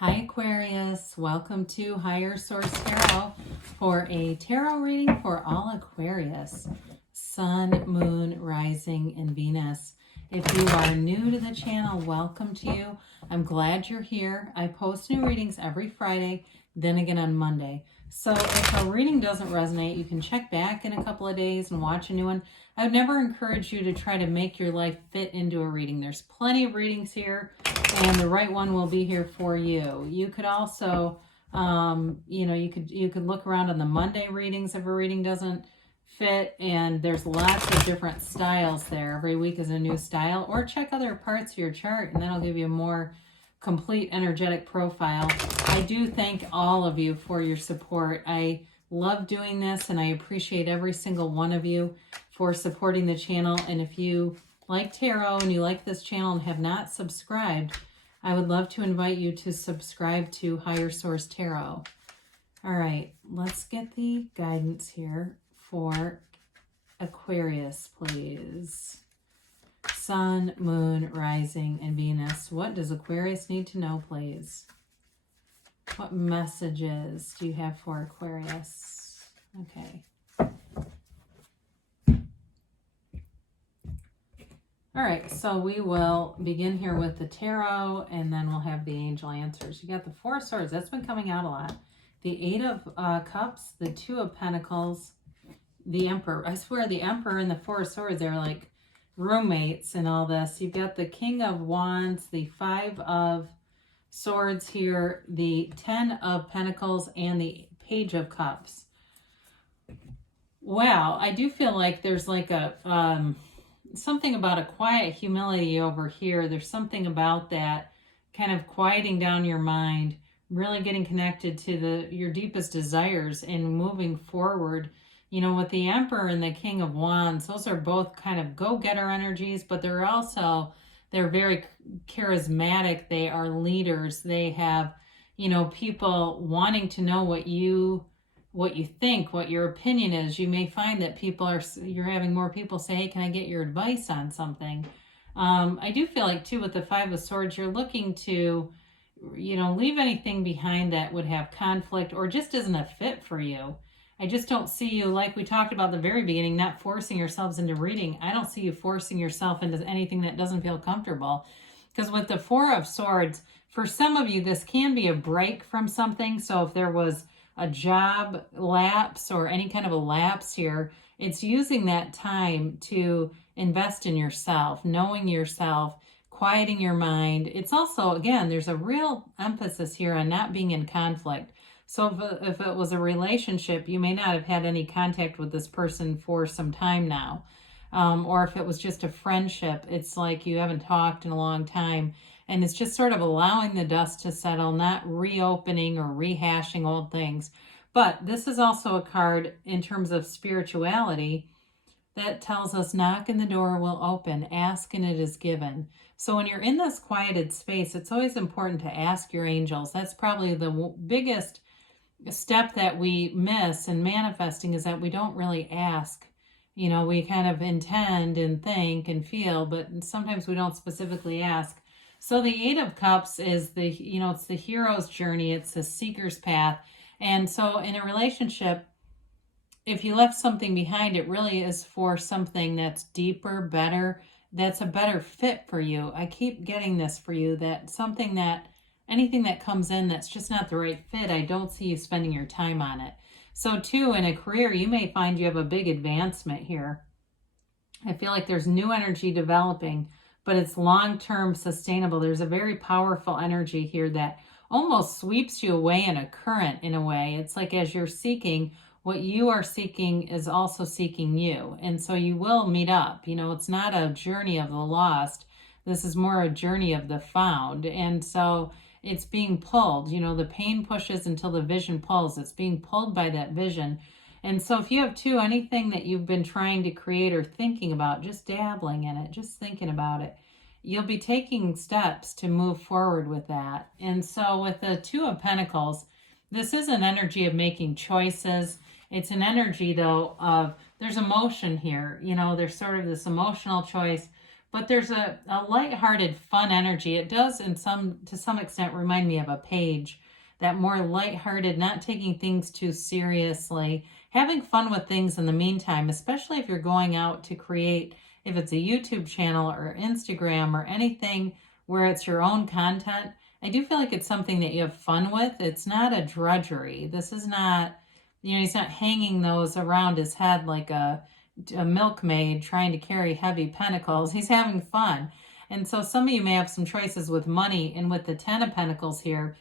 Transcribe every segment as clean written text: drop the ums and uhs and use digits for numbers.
Hi Aquarius, welcome to Higher Source Tarot for a tarot reading for all Aquarius, Sun, Moon, Rising, and Venus. If you are new to the channel, welcome to you. I'm glad you're here. I post new readings every Friday, then again on Monday. So if a reading doesn't resonate, you can check back in a couple of days and watch a new one. I would never encourage you to try to make your life fit into a reading. There's plenty of readings here, and the right one will be here for you. You could also, you could look around on the Monday readings if a reading doesn't fit, and there's lots of different styles there. Every week is a new style, or check other parts of your chart, and that'll give you a more complete energetic profile. I do thank all of you for your support. I love doing this, and I appreciate every single one of you for supporting the channel. And if you like tarot and you like this channel and have not subscribed, I would love to invite you to subscribe to Higher Source Tarot. All right, let's get the guidance here for Aquarius, please. Sun, Moon, Rising, and Venus. What does Aquarius need to know, please? What messages do you have for Aquarius? Okay. All right, so we will begin here with the tarot, and then we'll have the angel answers. You got the Four of Swords. That's been coming out a lot. The Eight of Cups, the Two of Pentacles, the Emperor. I swear the Emperor and the Four of Swords are like roommates and all this. You've got the King of Wands, the Five of Swords here, the Ten of Pentacles, and the Page of Cups. Wow, I do feel like there's like a something about a quiet humility over here. There's something about that kind of quieting down your mind, really getting connected to your deepest desires and moving forward. You know, with the Emperor and the King of Wands, those are both kind of go-getter energies, but they're very charismatic. They are leaders. They have, people wanting to know what you think, what your opinion is. You may find that you're having more people say, hey, can I get your advice on something? I do feel like too, with the Five of Swords, you're looking to, leave anything behind that would have conflict or just isn't a fit for you. I just don't see you, like we talked about at the very beginning, not forcing yourselves into reading. I don't see you forcing yourself into anything that doesn't feel comfortable. Because with the Four of Swords, for some of you, this can be a break from something. So if there was a job lapse or any kind of a lapse here, it's using that time to invest in yourself, knowing yourself, quieting your mind. It's also, again, there's a real emphasis here on not being in conflict. So if it was a relationship, you may not have had any contact with this person for some time now. Or if it was just a friendship, it's like you haven't talked in a long time. And it's just sort of allowing the dust to settle, not reopening or rehashing old things. But this is also a card in terms of spirituality that tells us knock and the door will open, ask and it is given. So when you're in this quieted space, it's always important to ask your angels. That's probably the biggest step that we miss in manifesting, is that we don't really ask. We kind of intend and think and feel, but sometimes we don't specifically ask. So the Eight of Cups is it's the hero's journey. It's the seeker's path. And so in a relationship, if you left something behind, it really is for something that's deeper, better, that's a better fit for you. I keep getting this for you, that anything that comes in that's just not the right fit, I don't see you spending your time on it. So too, in a career, you may find you have a big advancement here. I feel like there's new energy developing, but it's long-term sustainable. There's a very powerful energy here that almost sweeps you away in a current in a way. It's like as you're seeking, what you are seeking is also seeking you. And so you will meet up. It's not a journey of the lost. This is more a journey of the found. And so it's being pulled. The pain pushes until the vision pulls. It's being pulled by that vision. And so if you have anything that you've been trying to create or thinking about, just dabbling in it, just thinking about it, you'll be taking steps to move forward with that. And so with the Two of Pentacles, this is an energy of making choices. It's an energy, though, of there's emotion here. There's sort of this emotional choice, but there's a lighthearted, fun energy. It does, to some extent, remind me of a page. That more lighthearted, not taking things too seriously, having fun with things in the meantime, especially if you're going out to create, if it's a YouTube channel or Instagram or anything where it's your own content. I do feel like it's something that you have fun with. It's not a drudgery. This is not, he's not hanging those around his head like a milkmaid trying to carry heavy pentacles. He's having fun. And so some of you may have some choices with money, and with the 10 of Pentacles here,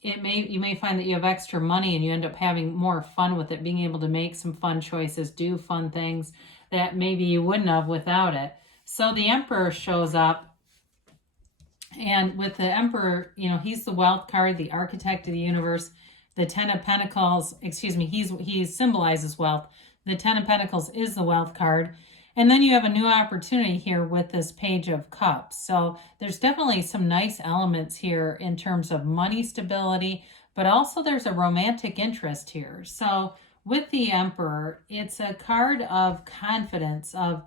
you may find that you have extra money and you end up having more fun with it, being able to make some fun choices, do fun things that maybe you wouldn't have without it. So the Emperor shows up, and with the Emperor, he's the wealth card, the architect of the universe. The 10 of Pentacles, he symbolizes wealth. The 10 of Pentacles is the wealth card. And then you have a new opportunity here with this Page of Cups. So there's definitely some nice elements here in terms of money stability, but also there's a romantic interest here. So with the Emperor, it's a card of confidence, of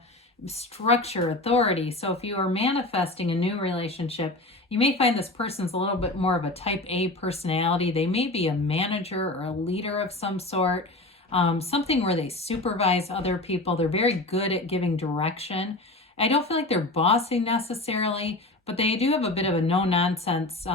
structure, authority. So if you are manifesting a new relationship, you may find this person's a little bit more of a type A personality. They may be a manager or a leader of some sort. Something where they supervise other people. They're very good at giving direction. I don't feel like they're bossing necessarily, but they do have a bit of a no-nonsense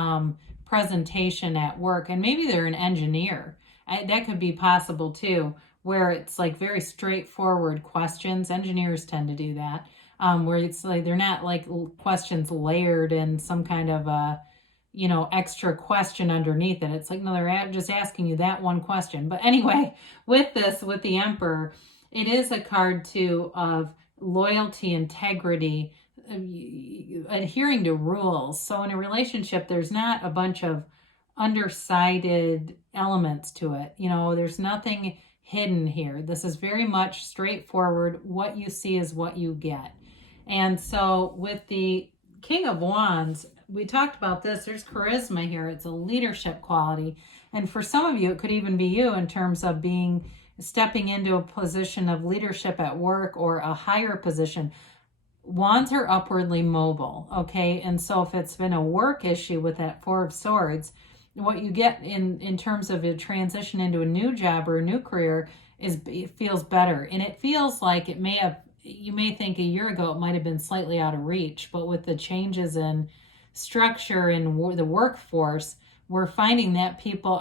presentation at work. And maybe they're an engineer. That could be possible too, where it's like very straightforward questions. Engineers tend to do that, where it's like they're not like questions layered in some kind of extra question underneath it. It's like, no, they're just asking you that one question. But anyway, with the Emperor, it is a card too of loyalty, integrity, adhering to rules. So in a relationship, there's not a bunch of undersided elements to it. There's nothing hidden here. This is very much straightforward. What you see is what you get. And so with the King of Wands, we talked about this. There's charisma here. It's a leadership quality. And for some of you, it could even be you in terms of stepping into a position of leadership at work or a higher position. Wands are upwardly mobile, okay? And so if it's been a work issue with that Four of Swords, what you get in terms of a transition into a new job or a new career it feels better. And it feels like you may think a year ago it might have been slightly out of reach, but with the changes in structure in the workforce, we're finding that people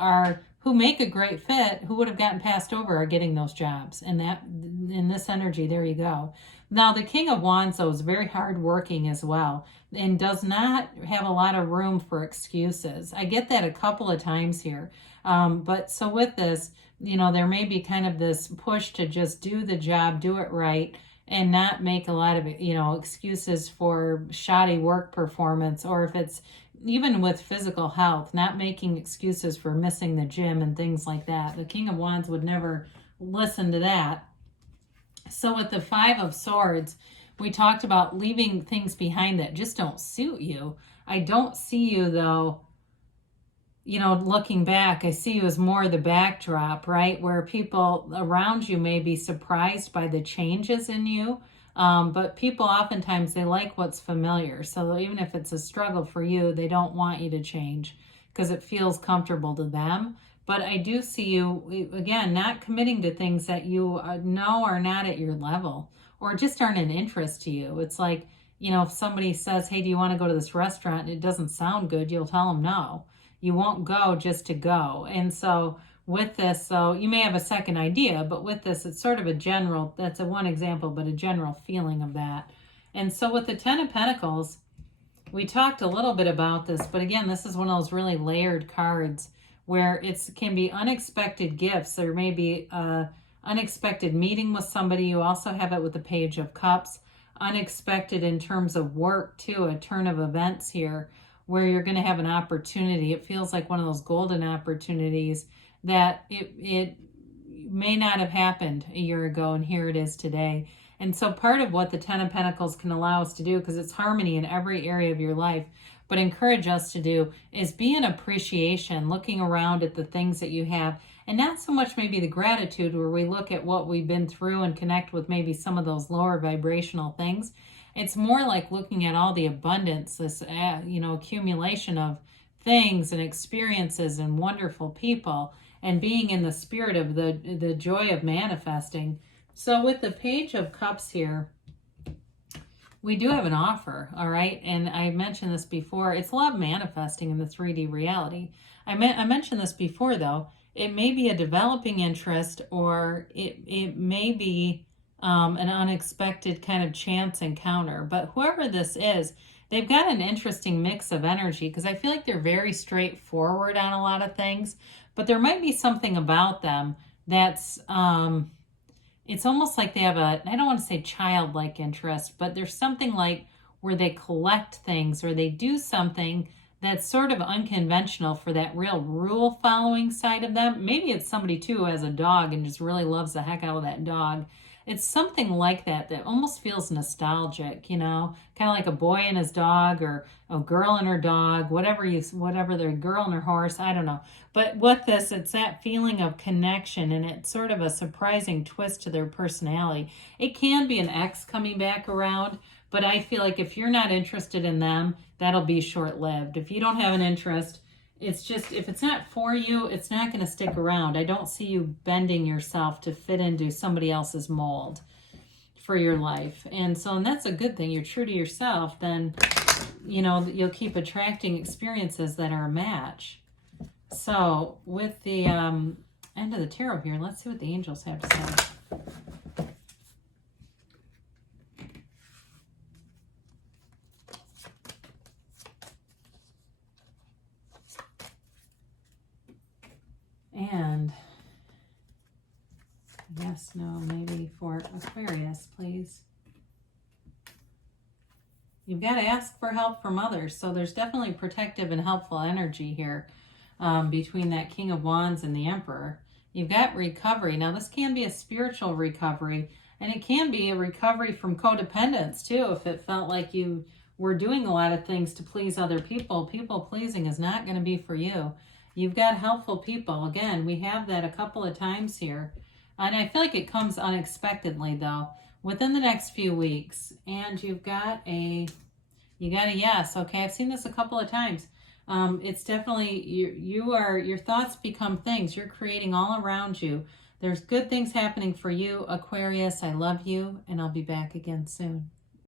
who make a great fit, who would have gotten passed over, are getting those jobs. And that, in this energy, there you go. Now, the King of Wands, though, is very hardworking as well and does not have a lot of room for excuses. I get that a couple of times here. But so with this, there may be kind of this push to just do the job, do it right, and not make a lot of, excuses for shoddy work performance, or if it's even with physical health, not making excuses for missing the gym and things like that. The King of Wands would never listen to that. So with the Five of Swords, we talked about leaving things behind that just don't suit you. I don't see you, though, looking back, I see you as more the backdrop, right? Where people around you may be surprised by the changes in you. But people oftentimes, they like what's familiar. So even if it's a struggle for you, they don't want you to change because it feels comfortable to them. But I do see you, again, not committing to things that you know are not at your level or just aren't an interest to you. It's like, if somebody says, hey, do you want to go to this restaurant? And it doesn't sound good, you'll tell them no. You won't go just to go. And so with this, so you may have a second idea, but with this, it's sort of that's a one example, but a general feeling of that. And so with the Ten of Pentacles, we talked a little bit about this, but again, this is one of those really layered cards where it can be unexpected gifts. There may be an unexpected meeting with somebody. You also have it with the Page of Cups. Unexpected in terms of work too, a turn of events here where you're going to have an opportunity. It feels like one of those golden opportunities that it may not have happened a year ago, and here it is today. And so part of what the Ten of Pentacles can allow us to do, because it's harmony in every area of your life, but encourage us to do, is be in appreciation, looking around at the things that you have, and not so much maybe the gratitude where we look at what we've been through and connect with maybe some of those lower vibrational things, It's more like looking at all the abundance, this, accumulation of things and experiences and wonderful people, and being in the spirit of the joy of manifesting. So with the Page of Cups here, we do have an offer, all right? And I mentioned this before. It's love manifesting in the 3D reality. I mentioned this before, though. It may be a developing interest, or it may be an unexpected kind of chance encounter. But whoever this is, they've got an interesting mix of energy, because I feel like they're very straightforward on a lot of things. But there might be something about them that's... it's almost like they have a, I don't want to say childlike interest, but there's something like where they collect things, or they do something that's sort of unconventional for that real rule following side of them. Maybe it's somebody too who has a dog and just really loves the heck out of that dog. It's something like that that almost feels nostalgic, kind of like a boy and his dog, or a girl and her dog, whatever their girl and her horse, I don't know. But with this, it's that feeling of connection, and it's sort of a surprising twist to their personality. It can be an ex coming back around, but I feel like if you're not interested in them, that'll be short-lived. If you don't have an interest, it's just, if it's not for you, it's not going to stick around. I don't see you bending yourself to fit into somebody else's mold for your life. And that's a good thing. You're true to yourself, then, you'll keep attracting experiences that are a match. So with the end of the tarot here, let's see what the angels have to say. And yes, no, maybe for Aquarius, please. You've got to ask for help from others. So there's definitely protective and helpful energy here between that King of Wands and the Emperor. You've got recovery. Now, this can be a spiritual recovery, and it can be a recovery from codependence, too, if it felt like you were doing a lot of things to please other people. People pleasing is not going to be for you. You've got helpful people. Again, we have that a couple of times here. And I feel like it comes unexpectedly, though, within the next few weeks. And you got a yes. Okay, I've seen this a couple of times. It's definitely, your thoughts become things. You're creating all around you. There's good things happening for you, Aquarius. I love you, and I'll be back again soon.